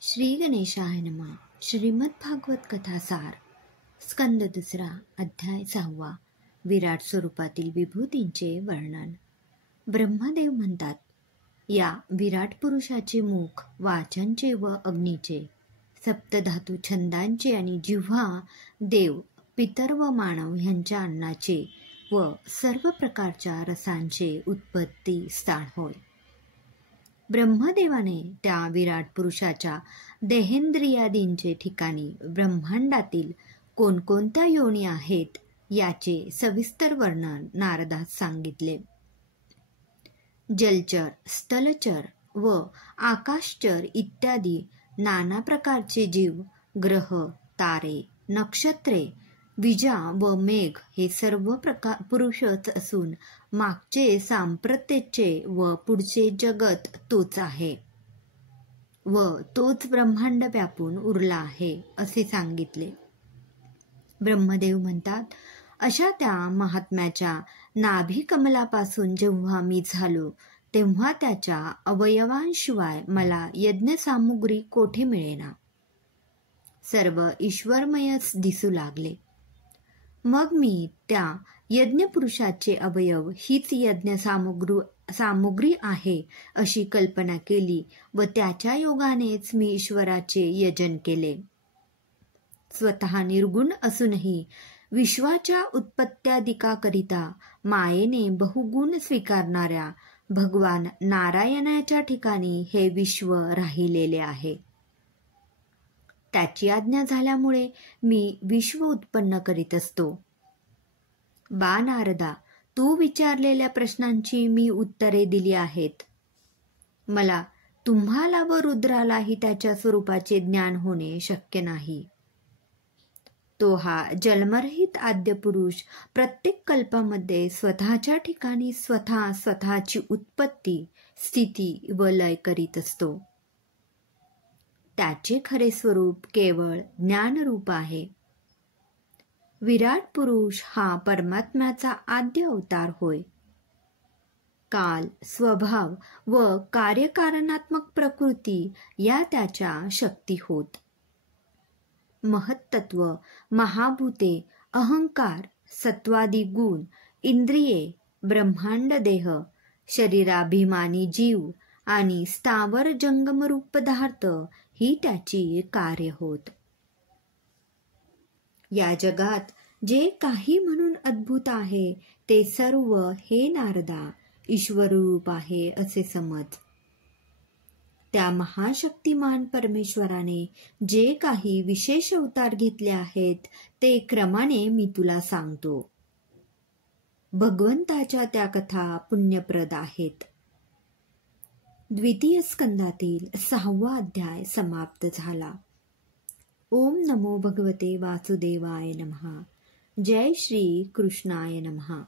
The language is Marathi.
श्री गणेशाय नमः. श्रीमद भागवत कथासार स्कंद दुसरा अध्याय 6. विराट स्वरूपातील विभूतींचे वर्णन. ब्रह्मदेव म्हणतात, या विराट पुरुषाचे मुख वाचांचे व अग्नीचे, सप्तधातू छंदांचे आणि जिव्हा देव पितर व मानव ह्यांच्या अन्नाचे व सर्व प्रकारच्या रसांचे उत्पत्ती स्थान होय. ब्रह्मदेवाने त्या विराट पुरुषाच्या देहेंद्रियादींचे ठिकाणी ब्रह्मांडातील कोणकोणत्या योनी आहेत याचे सविस्तर वर्णन नारदास सांगितले. जलचर, स्थलचर व आकाशचर इत्यादी नाना प्रकारचे जीव, ग्रह, तारे, नक्षत्रे, विजा व मेघ हे सर्व पुरुषच असून मागचे सांप्रतेचे व पुढचे जगत तोच आहे व तोच ब्रह्मांड व्यापून उरला आहे असे सांगितले. ब्रह्मदेव म्हणतात, अशा त्या महात्म्याच्या नाभी कमलापासून जेव्हा मी झालो तेव्हा त्याच्या अवयवांशिवाय मला यज्ञसामुग्री कोठे मिळेना. सर्व ईश्वरमयच दिसू लागले. मग मी त्या यज्ञपुरुषाचे अवयव हीच यज्ञ सामुग्री आहे अशी कल्पना केली व त्याच्या योगानेच मी ईश्वराचे यजन केले. स्वतः निर्गुण असूनही विश्वाच्या उत्पत्त्यादिकाकरिता मायेने बहुगुण स्वीकारणाऱ्या भगवान नारायणाच्या ठिकाणी हे विश्व राहिलेले आहे. त्याची आज्ञा झाल्यामुळे मी विश्व उत्पन्न करीत असतो. बा नारदा, तू विचारलेल्या प्रश्नांची मी उत्तरे दिली आहेत. मला तुम्हाला व रुद्रालाही त्याच्या स्वरूपाचे ज्ञान होणे शक्य नाही. तो हा जन्मरहित आद्य पुरुष प्रत्येक कल्पामध्ये स्वतःच्या ठिकाणी स्वतःची उत्पत्ती, स्थिती व लय करीत असतो. त्याचे खरे स्वरूप केवळ ज्ञानरूप आहे. विराट पुरुष हा परमात्म्याचा आद्य अवतार होय. काल, स्वभाव व कार्यकारणात्मक प्रकृती या त्याच्या शक्ती होत. महत्त्व, महाभूते, अहंकार, सत्वादी गुण, इंद्रिये, ब्रह्मांड देह, शरीराभिमानी जीव आणि स्थावर जंगमरूप पदार्थ ही त्याची कार्य होत. या जगात जे काही म्हणून अद्भुत आहे ते सर्व हे नारदा ईश्वररूप आहे असे समज. त्या महाशक्तिमान परमेश्वराने जे काही विशेष अवतार घेतले आहेत ते क्रमाने मी तुला सांगतो. भगवंताच्या त्या कथा पुण्यप्रद आहेत. द्वितीय स्कंदातील 6वा अध्याय समाप्त झाला. ओम नमो भगवते वासुदेवाय नमः. जय श्री कृष्णाय नमः.